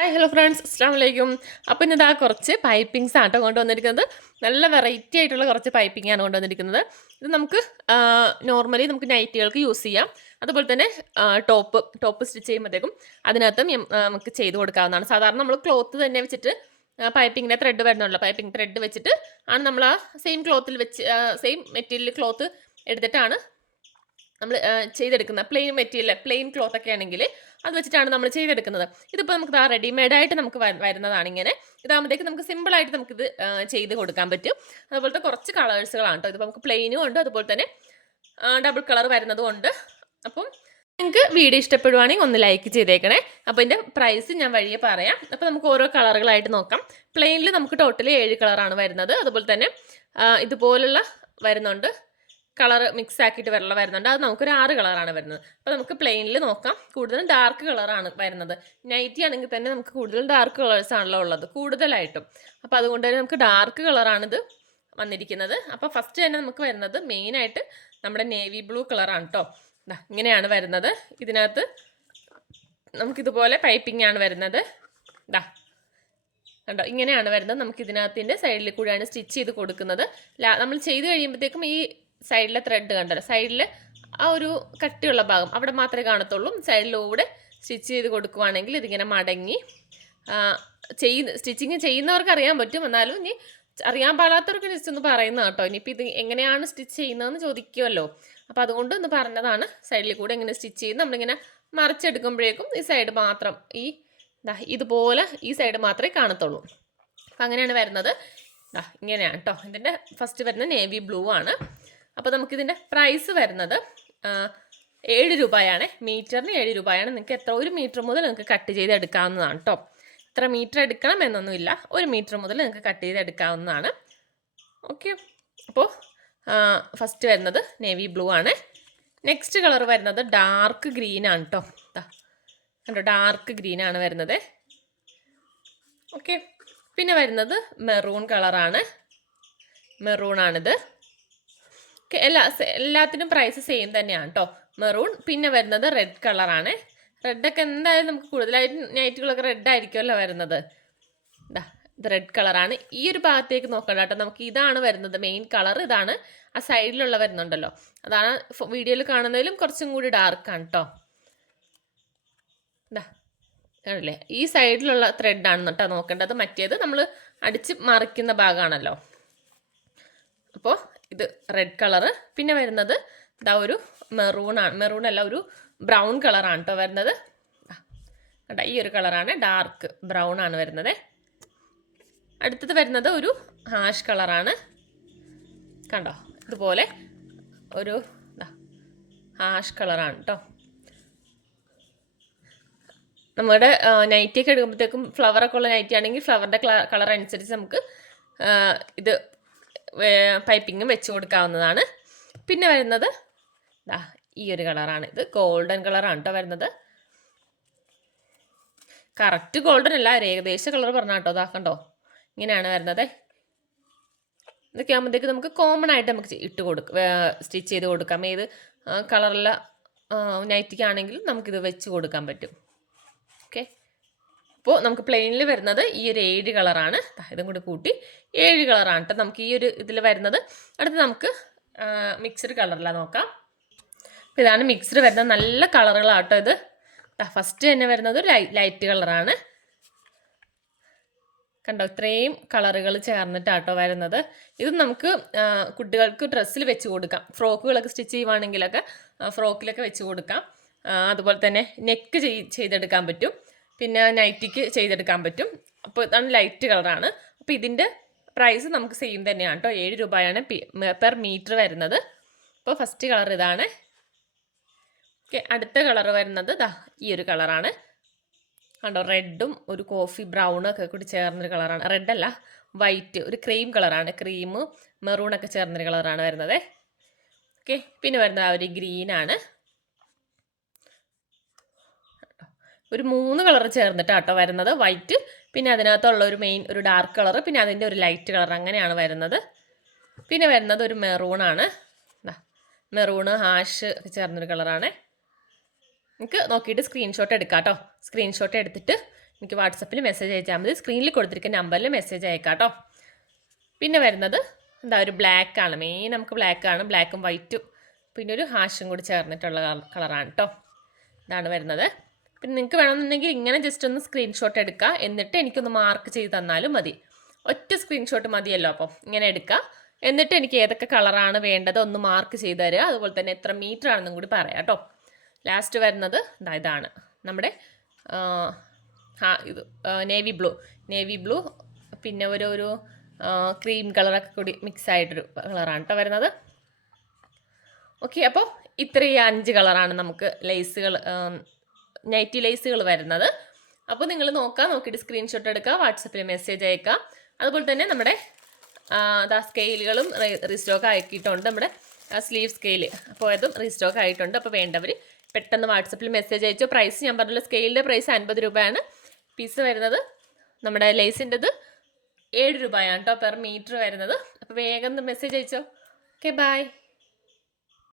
Hi hello friends അസ്സാം വലൈക്കും അപ്പോൾ ഇന്ന് ഇതാ കുറച്ച് പൈപ്പിങ്സ് ആട്ടോ കൊണ്ടുവന്നിരിക്കുന്നത്. നല്ല വെറൈറ്റി ആയിട്ടുള്ള കുറച്ച് പൈപ്പിംഗ് ആണ് കൊണ്ടുവന്നിരിക്കുന്നത്. ഇത് നമുക്ക് നോർമലി നമുക്ക് നൈറ്റികൾക്ക് യൂസ് ചെയ്യാം. അതുപോലെ തന്നെ ടോപ്പ് ടോപ്പ് സ്റ്റിച്ച് ചെയ്യുമ്പോഴത്തേക്കും അതിനകത്തും നമുക്ക് ചെയ്ത് കൊടുക്കാവുന്നതാണ്. സാധാരണ നമ്മൾ ക്ലോത്ത് തന്നെ വെച്ചിട്ട് പൈപ്പിങ്ങിന്റെ ത്രെഡ് വരുന്നുള്ളൂ പൈപ്പിംഗ് ത്രെഡ് വെച്ചിട്ട് ആണ് നമ്മൾ ആ സെയിം ക്ലോത്തിൽ വെച്ച് സെയിം മെറ്റീരിയൽ ക്ലോത്ത് എടുത്തിട്ടാണ് നമ്മൾ ചെയ്തെടുക്കുന്നത് പ്ലെയിൻ മെറ്റീരിയൽ പ്ലെയിൻ ക്ലോത്ത് ഒക്കെ ആണെങ്കിൽ അത് വെച്ചിട്ടാണ് നമ്മൾ ചെയ്തെടുക്കുന്നത്. ഇതിപ്പോൾ നമുക്ക് ആ റെഡിമെയ്ഡ് ആയിട്ട് നമുക്ക് വരുന്നതാണ് ഇങ്ങനെ. ഇതാകുമ്പോഴത്തേക്ക് നമുക്ക് സിമ്പിൾ ആയിട്ട് നമുക്കിത് ചെയ്ത് കൊടുക്കാൻ പറ്റും. അതുപോലത്തെ കുറച്ച് കളേഴ്സുകളാണ് കേട്ടോ ഇതിപ്പോൾ നമുക്ക് പ്ലെയിനും ഉണ്ട്. അതുപോലെ തന്നെ ഡബിൾ കളർ വരുന്നതും ഉണ്ട്. അപ്പം നിങ്ങൾക്ക് വീഡിയോ ഇഷ്ടപ്പെടുവാണെങ്കിൽ ഒന്ന് ലൈക്ക് ചെയ്തേക്കണേ. അപ്പോൾ ഇതിന്റെ പ്രൈസ് ഞാൻ വഴിയെ പറയാം. അപ്പോൾ നമുക്ക് ഓരോ കളറുകളായിട്ട് നോക്കാം. പ്ലെയിനിൽ നമുക്ക് ടോട്ടലി ഏഴ് കളറാണ് വരുന്നത്. അതുപോലെ തന്നെ ഇതുപോലുള്ള വരുന്നുണ്ട്. കളർ മിക്സ് ആക്കിയിട്ട് വെള്ളം വരുന്നുണ്ട്. അത് നമുക്കൊരു ആറ് കളറാണ് വരുന്നത്. അപ്പോൾ നമുക്ക് പ്ലെയിനിൽ നോക്കാം. കൂടുതലും ഡാർക്ക് കളറാണ് വരുന്നത്. നൈറ്റി ആണെങ്കിൽ തന്നെ നമുക്ക് കൂടുതലും ഡാർക്ക് കളേഴ്സ് ആണല്ലോ ഉള്ളത് കൂടുതലായിട്ടും. അപ്പോൾ അതുകൊണ്ട് തന്നെ നമുക്ക് ഡാർക്ക് കളറാണിത് വന്നിരിക്കുന്നത്. അപ്പോൾ ഫസ്റ്റ് തന്നെ നമുക്ക് വരുന്നത് മെയിനായിട്ട് നമ്മുടെ നേവി ബ്ലൂ കളറാണ് കേട്ടോ ഇങ്ങനെയാണ് വരുന്നത്. ഇതിനകത്ത് നമുക്കിതുപോലെ പൈപ്പിംഗ് ആണ് വരുന്നത്. ഇതാ കണ്ടോ? ഇങ്ങനെയാണ് വരുന്നത്. നമുക്ക് ഇതിനകത്തിന്റെ സൈഡിൽ കൂടിയാണ് സ്റ്റിച്ച് ചെയ്ത് കൊടുക്കുന്നത്. നമ്മൾ ചെയ്ത് കഴിയുമ്പോഴത്തേക്കും ഈ സൈഡിലെ ത്രെഡ് കണ്ടല്ലോ. സൈഡിൽ ആ ഒരു കട്ടിയുള്ള ഭാഗം അവിടെ മാത്രമേ കാണത്തുള്ളൂ. സൈഡിലൂടെ സ്റ്റിച്ച് ചെയ്ത് കൊടുക്കുവാണെങ്കിൽ ഇതിങ്ങനെ മടങ്ങി ചെയ്യുന്ന സ്റ്റിച്ചിങ് ചെയ്യുന്നവർക്ക് അറിയാൻ പറ്റും. എന്നാലും ഇനി അറിയാൻ പാടാത്തവർക്ക് ജസ്റ്റ് ഒന്ന് പറയുന്ന കേട്ടോ. ഇനിയിപ്പോൾ ഇത് എങ്ങനെയാണ് സ്റ്റിച്ച് ചെയ്യുന്നതെന്ന് ചോദിക്കുമല്ലോ അപ്പോൾ അതുകൊണ്ട് ഒന്ന് പറഞ്ഞതാണ്. സൈഡിൽ കൂടെ ഇങ്ങനെ സ്റ്റിച്ച് ചെയ്ത് നമ്മളിങ്ങനെ മറിച്ചെടുക്കുമ്പോഴേക്കും ഈ സൈഡ് മാത്രം ഈ ഇതുപോലെ ഈ സൈഡ് മാത്രമേ കാണത്തുള്ളൂ. അപ്പം അങ്ങനെയാണ് വരുന്നത്. ഇങ്ങനെയാണ് കേട്ടോ. ഇതിന്റെ ഫസ്റ്റ് വരുന്നത് നേവി ബ്ലൂ ആണ്. അപ്പോൾ നമുക്കിതിന്റെ പ്രൈസ് വരുന്നത് ഏഴ് രൂപയാണ്. മീറ്ററിന് ഏഴ് രൂപയാണ്. നിങ്ങൾക്ക് എത്ര ഒരു മീറ്റർ മുതൽ നിങ്ങൾക്ക് കട്ട് ചെയ്ത് എടുക്കാവുന്നതാണ് കേട്ടോ ഇത്ര മീറ്റർ എടുക്കണം എന്നൊന്നുമില്ല. ഒരു മീറ്റർ മുതൽ നിങ്ങൾക്ക് കട്ട് ചെയ്ത് എടുക്കാവുന്നതാണ്. ഓക്കെ അപ്പോൾ ഫസ്റ്റ് വരുന്നത് നേവി ബ്ലൂ ആണ്. നെക്സ്റ്റ് കളർ വരുന്നത് ഡാർക്ക് ഗ്രീൻ ആണ് കേട്ടോ കണ്ടോ ഡാർക്ക് ഗ്രീൻ ആണ് വരുന്നത്. ഓക്കെ പിന്നെ വരുന്നത് മെറൂൺ കളറാണ് മെറൂൺ ആണിത്. എല്ലാ എല്ലാത്തിനും പ്രൈസ് സെയിം തന്നെയാണ് കേട്ടോ മെറൂൺ പിന്നെ വരുന്നത് റെഡ് കളറാണ് റെഡൊക്കെ എന്തായാലും നമുക്ക് കൂടുതലായിട്ട് നൈറ്റുകളൊക്കെ റെഡ് ആയിരിക്കുമല്ലോ വരുന്നത്. ഇതാ ഇത് റെഡ് കളറാണ് ഈ ഒരു ഭാഗത്തേക്ക് നോക്കണ്ട കേട്ടോ നമുക്ക് ഇതാണ് വരുന്നത് മെയിൻ കളർ ഇതാണ് ആ സൈഡിലുള്ള വരുന്നുണ്ടല്ലോ. അതാണ് വീഡിയോയിൽ കാണുന്നതിലും കുറച്ചും കൂടി ഡാർക്കാണ് കേട്ടോ ഇതാ ഈ സൈഡിലുള്ള ത്രെഡാണ് കേട്ടോ നോക്കേണ്ടത്. മറ്റേത് നമ്മൾ അടിച്ച് മറിക്കുന്ന ഭാഗമാണല്ലോ അപ്പോൾ ഇത് റെഡ് കളറ് പിന്നെ വരുന്നത് ഇതാ ഒരു മെറൂൺ ആണ് മെറൂൺ അല്ല ഒരു ബ്രൗൺ കളറാണ് കേട്ടോ വരുന്നത്. കേട്ടോ ഈ ഒരു കളറാണ് ഡാർക്ക് ബ്രൗൺ ആണ് വരുന്നത്. അടുത്തത് വരുന്നത് ഒരു ഹാഷ് കളറാണ് കണ്ടോ? ഇതുപോലെ ഒരു ഹാഷ് കളറാണ് കേട്ടോ നമ്മുടെ നൈറ്റിയൊക്കെ എടുക്കുമ്പോഴത്തേക്കും ഫ്ലവറൊക്കെ ഉള്ള നൈറ്റി ആണെങ്കിൽ ഫ്ലവറിന്റെ കളർ അനുസരിച്ച് നമുക്ക് ഇത് പൈപ്പിങ്ങും വെച്ച് കൊടുക്കാവുന്നതാണ്. പിന്നെ വരുന്നത് ഈ ഒരു കളറാണ് ഇത്. ഗോൾഡൻ കളറാണ് കേട്ടോ വരുന്നത്. കറക്റ്റ് ഗോൾഡൻ അല്ല ഒരു ഏകദേശ കളർ പറഞ്ഞ കേട്ടോ ഇതാക്കണ്ടോ ഇങ്ങനെയാണ് വരുന്നത്. ഇതൊക്കെ ആകുമ്പോഴത്തേക്ക് നമുക്ക് കോമൺ ആയിട്ട് നമുക്ക് ഇട്ട് കൊടുക്കാം സ്റ്റിച്ച് ചെയ്ത് കൊടുക്കാം. ഏത് കളറുള്ള നൈറ്റിക്കാണെങ്കിലും നമുക്കിത് വെച്ച് കൊടുക്കാൻ പറ്റും. അപ്പോൾ നമുക്ക് പ്ലെയിനിൽ വരുന്നത് ഈ ഒരു ഏഴ് കളറാണ് ഇതും കൂടി കൂട്ടി. ഏഴ് കളറാണ് കേട്ടോ നമുക്ക് ഈ ഒരു ഇതിൽ വരുന്നത്. അടുത്ത് നമുക്ക് മിക്സ്ഡ് കളറിലാണ് നോക്കാം. അപ്പോൾ ഇതാണ് മിക്സ്ഡ് വരുന്നത്. നല്ല കളറുകളാണ് കേട്ടോ ഇത്. ഫസ്റ്റ് തന്നെ വരുന്നത് ഒരു ലൈറ്റ് കളറാണ് കണ്ടോ? ഇത്രയും കളറുകൾ ചേർന്നിട്ടാട്ടോ വരുന്നത്. ഇത് നമുക്ക് കുട്ടികൾക്ക് ഡ്രസ്സിൽ വെച്ച് കൊടുക്കാം. ഫ്രോക്കുകളൊക്കെ സ്റ്റിച്ച് ചെയ്യുവാണെങ്കിലൊക്കെ ഫ്രോക്കിലൊക്കെ വെച്ച് കൊടുക്കാം. അതുപോലെ തന്നെ നെക്ക് ചെയ്തെടുക്കാൻ പറ്റും. പിന്നെ നൈറ്റിക്ക് ചെയ്തെടുക്കാൻ പറ്റും. അപ്പോൾ ഇതാണ് ലൈറ്റ് കളറാണ് അപ്പോൾ ഇതിന്റെ പ്രൈസ് നമുക്ക് സെയിം തന്നെയാണ് കേട്ടോ ഏഴ് രൂപയാണ് പെർ മീറ്റർ വരുന്നത്. അപ്പോൾ ഫസ്റ്റ് കളർ ഇതാണ്. ഓക്കെ അടുത്ത കളർ വരുന്നത് ദാ ഈ ഒരു കളറാണ് കണ്ടോ റെഡും ഒരു കോഫി ബ്രൗണും ഒക്കെ കൂടി ചേർന്നൊരു കളറാണ് റെഡ് അല്ല വൈറ്റ് ഒരു ക്രീം കളറാണ് ക്രീം മെറൂണൊക്കെ ചേർന്നൊരു കളറാണ് വരുന്നത്. ഓക്കെ പിന്നെ വരുന്നത് ആ ഒരു ഗ്രീനാണ് ഒരു മൂന്ന് കളർ ചേർന്നിട്ടാട്ടോ വരുന്നത്. വൈറ്റ് പിന്നെ അതിനകത്തുള്ള ഒരു മെയിൻ ഒരു ഡാർക്ക് കളർ പിന്നെ അതിന്റെ ഒരു ലൈറ്റ് കളർ അങ്ങനെയാണ് വരുന്നത്. പിന്നെ വരുന്നത് ഒരു മെറൂണാണ് മെറൂണ് ഹാഷ് ചേർന്നൊരു കളറാണ് നിങ്ങൾക്ക് നോക്കിയിട്ട് സ്ക്രീൻഷോട്ട് എടുക്കാം കേട്ടോ സ്ക്രീൻഷോട്ട് എടുത്തിട്ട് എനിക്ക് വാട്സപ്പിൽ മെസ്സേജ് അയച്ചാൽ മതി. സ്ക്രീനിൽ കൊടുത്തിരിക്കുന്ന നമ്പറിൽ മെസ്സേജ് അയക്കാം കേട്ടോ പിന്നെ വരുന്നത് എന്താ ഒരു ബ്ലാക്ക് ആണ്. മെയിൻ നമുക്ക് ബ്ലാക്ക് ആണ്. ബ്ലാക്കും വൈറ്റും പിന്നെ ഒരു ഹാഷും കൂടി ചേർന്നിട്ടുള്ള കളറാണ് കേട്ടോ ഇതാണ് വരുന്നത്. പിന്നെ നിങ്ങൾക്ക് വേണമെന്നുണ്ടെങ്കിൽ ഇങ്ങനെ ജസ്റ്റ് ഒന്ന് സ്ക്രീൻഷോട്ട് എടുക്കുക എന്നിട്ട് എനിക്കൊന്ന് മാർക്ക് ചെയ്ത് തന്നാലും മതി. ഒറ്റ സ്ക്രീൻഷോട്ട് മതിയല്ലോ അപ്പം. ഇങ്ങനെ എടുക്കുക എന്നിട്ട് എനിക്ക് ഏതൊക്കെ കളറാണ് വേണ്ടത് ഒന്ന് മാർക്ക് ചെയ്ത് തരിക അതുപോലെ തന്നെ എത്ര മീറ്റർ ആണെന്നും കൂടി പറയാം കേട്ടോ. ലാസ്റ്റ് വരുന്നത് ഇതാണ്. നമ്മുടെ ആ ഇത് നേവി ബ്ലൂ നേവി ബ്ലൂ പിന്നെ ഒരു ഒരു ക്രീം കളറൊക്കെ കൂടി മിക്സ് ആയിട്ടൊരു കളറാണ് കേട്ടോ വരുന്നത്. ഓക്കെ അപ്പോൾ ഇത്രയും അഞ്ച് കളറാണ് നമുക്ക് ലേസുകൾ നൈറ്റി ലേസുകൾ വരുന്നത്. അപ്പോൾ നിങ്ങൾ നോക്കുക നോക്കിയിട്ട് സ്ക്രീൻഷോട്ട് എടുക്കുക വാട്സപ്പിൽ മെസ്സേജ് അയക്കുക അതുപോലെ തന്നെ നമ്മുടെ അതാ സ്കെയിലുകളും റീസ്റ്റോക്ക് ആക്കിയിട്ടുണ്ട് നമ്മുടെ സ്ലീവ് സ്കെയിൽ അപ്പോൾ അതും റീസ്റ്റോക്ക് ആയിട്ടുണ്ട്. അപ്പോൾ വേണ്ടവർ പെട്ടെന്ന് വാട്സപ്പിൽ മെസ്സേജ് അയച്ചു. പ്രൈസ് ഞാൻ പറഞ്ഞല്ലോ സ്കെയിലിന്റെ പ്രൈസ് അൻപത് രൂപയാണ്. പീസ് വരുന്നത് നമ്മുടെ ലേസിന്റെത് ഏഴ് രൂപയാണ് കേട്ടോ പെർ മീറ്റർ വരുന്നത്. അപ്പോൾ വേഗം മെസ്സേജ് അയച്ചോ. Okay bye